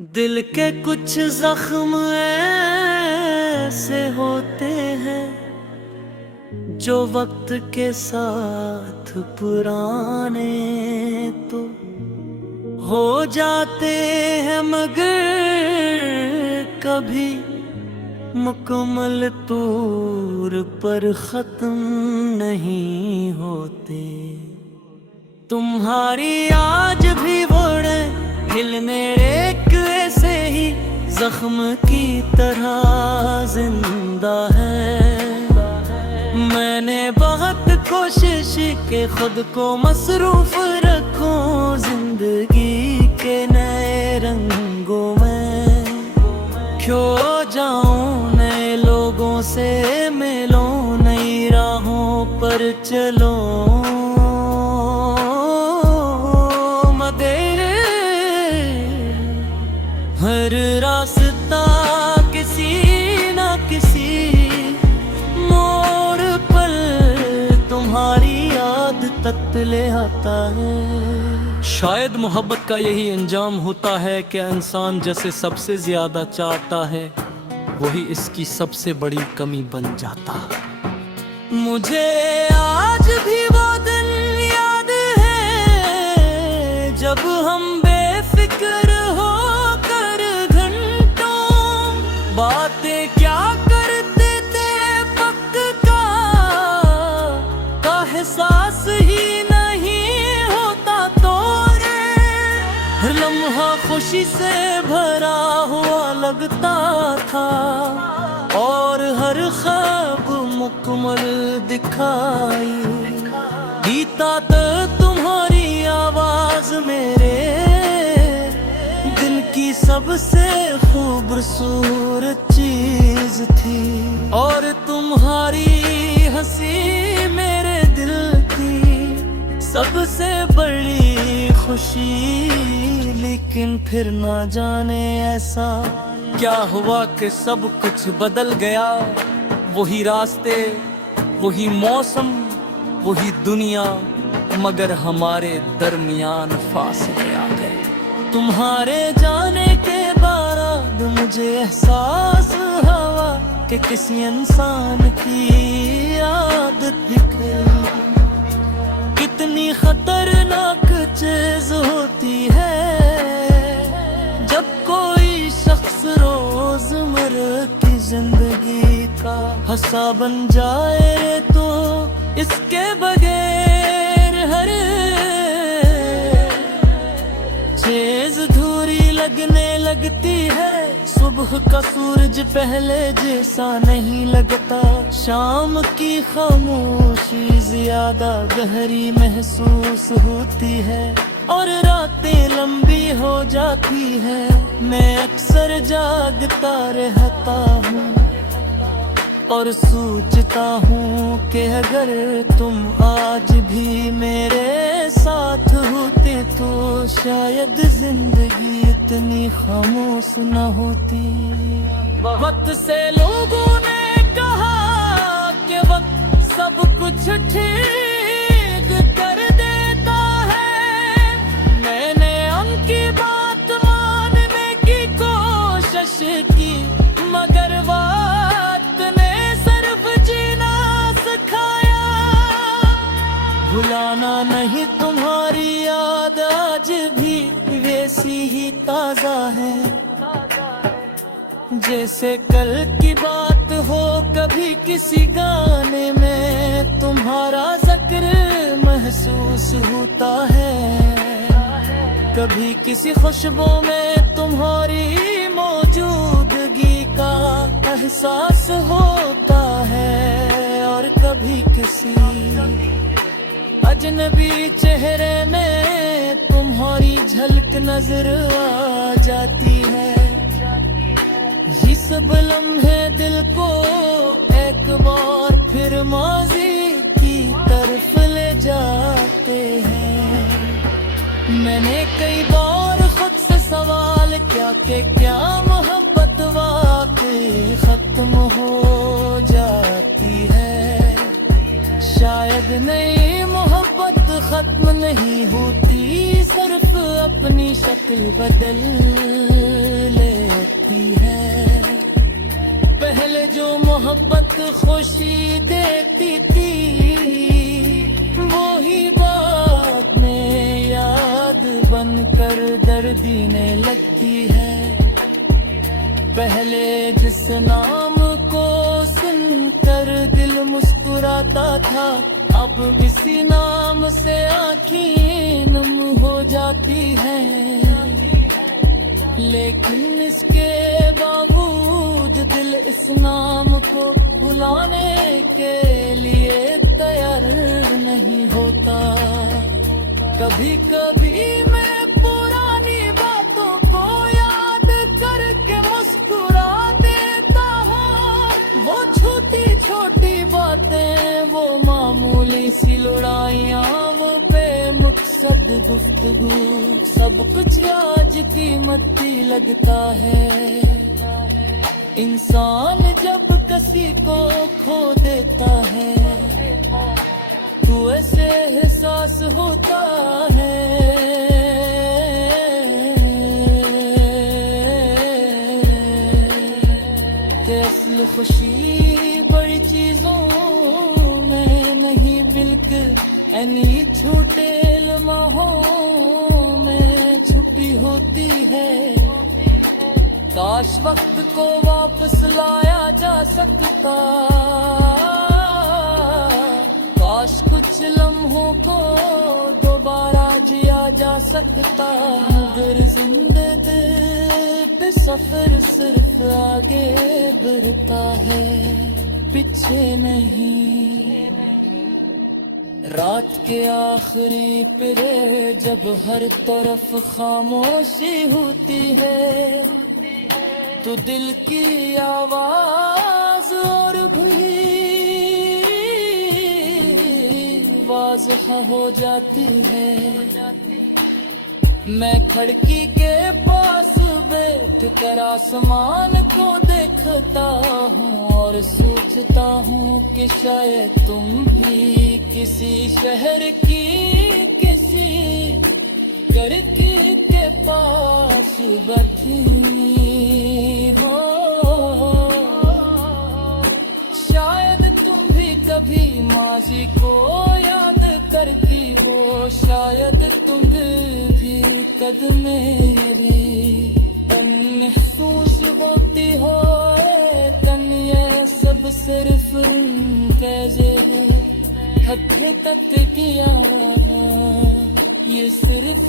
दिल के कुछ जख्म ऐसे होते हैं जो वक्त के साथ पुराने तो हो जाते हैं, मगर कभी मुकम्मल तौर पर खत्म नहीं होते। तुम्हारी आज भी वो दिल मेरे एक ऐसे ही जख्म की तरह जिंदा है। मैंने बहुत कोशिश के खुद को मसरूफ रखूं जिंदगी के नए रंगों में, खो जाऊं नए लोगों से मिलूं, नई राहों पर चलो। हर रास्ता किसी न किसी मोड़ पर तुम्हारी याद तक ले आता है। शायद मोहब्बत का यही अंजाम होता है कि इंसान जैसे सबसे ज्यादा चाहता है वही इसकी सबसे बड़ी कमी बन जाता है। मुझे आज भी वो दिन याद है जब हम बेफिक्र हो बातें क्या करते थे, वक्त का एहसास ही नहीं होता तो हर लम्हा खुशी से भरा हुआ लगता था और हर ख्वाब मुकम्मल दिखाई दीता तो तुम्हारी आवाज मेरे दिल की सबसे खूबसूरत चीज थी, और तुम्हारी हंसी मेरे दिल की सबसे बड़ी खुशी। लेकिन फिर ना जाने ऐसा क्या हुआ कि सब कुछ बदल गया। वही रास्ते, वही मौसम, वही दुनिया, मगर हमारे दरमियान फासले आ गए। तुम्हारे जाने के बाद मुझे एहसास हुआ कि किसी इंसान की आदत दिखे कितनी खतरनाक चीज होती है। जब कोई शख्स रोजमर्रा की जिंदगी का हिस्सा बन जाए तो इसके बगैर हर चीज धूरी लगने लगती है। सुबह का सूरज पहले जैसा नहीं लगता, शाम की खामोशी ज्यादा गहरी महसूस होती है और रातें लंबी हो जाती है। मैं अक्सर जागता रहता हूँ और सोचता हूँ कि अगर तुम आज भी मेरे साथ होते तो शायद जिंदगी इतनी खामोश न होती। वक्त से लोगों ने कहा कि वक्त सब कुछ ठीक कर देता है। मैंने उनकी बात मानने की कोशिश की, मगर वक्त ने सिर्फ जीना सिखाया। भुलाना नहीं, तुम्हारी याद आज भी वैसी ही ताजा है जैसे कल की बात हो। कभी किसी गाने में तुम्हारा जिक्र महसूस होता है, कभी किसी खुशबू में तुम्हारी मौजूदगी का एहसास होता है, और कभी किसी अजनबी चेहरे में तुम्हारी झलक नजर आ जाती है। ये सब लम्हे दिल को एक बार फिर माजी की तरफ ले जाते हैं। मैंने कई बार खुद से सवाल किया कि क्या मोहब्बत वाकई खत्म हो जाती है। शायद नहीं, मोहब्बत खत्म नहीं होती, सिर्फ अपनी शक्ल बदल होती है। पहले जिस नाम को सुनकर दिल मुस्कुराता था, अब इसी नाम से आँखें नम हो जाती हैं। लेकिन इसके बावजूद दिल इस नाम को भुलाने के लिए तैयार नहीं होता। कभी कभी मैं पुरानी बातों को याद करके मुस्कुरा देता हूँ। वो छोटी छोटी बातें, वो मामूली सी लड़ाइयाँ, वो बेमकसद गुफ्तगू, सब कुछ आज कीमती लगता है। इंसान जब किसी को खो देता है तो ऐसे एहसास होता है कि असल खुशी बड़ी चीजों में नहीं, बिल्कुल इन्हीं छोटे लम्हों में छुपी होती है। काश वक्त को वापस लाया जा सकता, काश कुछ लम्हों को दोबारा जिया जा सकता। मगर जिंदगी पे सफर सिर्फ आगे बढ़ता है, पीछे नहीं। रात के आखिरी पहरे जब हर तरफ खामोशी होती है, तो दिल की आवाज और भी वाज़ह हो जाती है। मैं खिड़की के पास बैठ कर आसमान को देखता हूँ और सोचता हूँ कि शायद तुम भी किसी शहर की किसी खिड़की के पास बैठी हो। शायद तुम भी कभी माजी को याद करती हो, शायद तुम भी कदम मेरी महसूस होती हो। तन ये सब सिर्फ कैसे है हद तक किया, ये सिर्फ